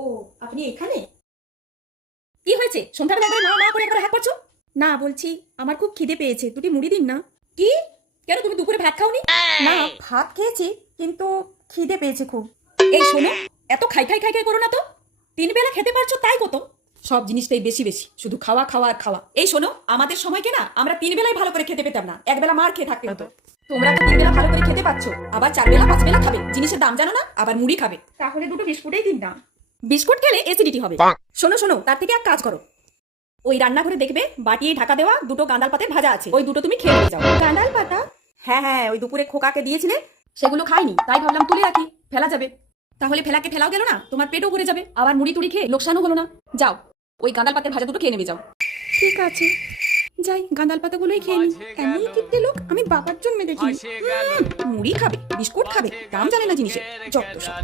ও, আপনি এখানে? কি হয়েছে? সন্ধ্যাবেলা একবার মা মা করে একবার হাঁক করছো? না, বলছি আমার খুব খিদে পেয়েছে, দুটি মুড়ি দিন না। কি? কেন, তুমি দুপুরে ভাত খাওনি? না, ভাত খেয়েছি, কিন্তু খিদে পেয়েছে খুব। এই শোনো, এত খাই খাই খাই খাই করো না তো। 3 বেলা খেতে পারছো তাই কত? সব জিনিসটাই বেশি বেশি, শুধু খাওয়া খাওয়া আর খাওয়া। এই শোনো, আমাদের সময়কে না আমরা 3 বেলাই ভালো করে খেতে পেতাম না, এক বেলা মার খেয়ে থাকতে হতো। তোমরা তো 3 বেলা ভালো করে খেতে পাচ্ছ, আবার 4 বেলা 5 বেলা খাবে। জিনিসের দাম জানো না, আবার মুড়ি খাবে। তাহলে দুটো বিস্কুটই দিন না। বিস্কুট খেলে অ্যাসিডিটি হবে। শোনো শোনো, তার থেকে এক কাজ করো, ওই রান্নাঘরে দেখবে বাটিয়ে ঢাকা দেওয়া দুটো গাঁদাল পাতে ভাজা আছে, ওই দুটো তুমি খেয়ে নিয়ে যাও। গাঁদাল পাতা? হ্যাঁ হ্যাঁ, ওই দুপুরে খোকাকে দিয়েছিলে, সেগুলো খাইনি, তাই ভাবলাম তুলে রাখি, ফেলা যাবে। তাহলে ফেলাকে ফেলাও গেল না, তোমার পেটও ভরে যাবে, আবার মুড়ি টুড়ি খেয়ে লোকসানও হলো না। যাও, ওই গাঁদাল পাতের ভাজা দুটো খেয়ে নেবে যাও। ঠিক আছে, যাই গাঁদাল পাতাগুলোই খেয়ে নি। এমন কিপ্টে লোক আমি বাবার জন্মে দেখিনি। মুড়ি খাবে, বিস্কুট খাবে, দাম জানে না জিনিসের, যত সব।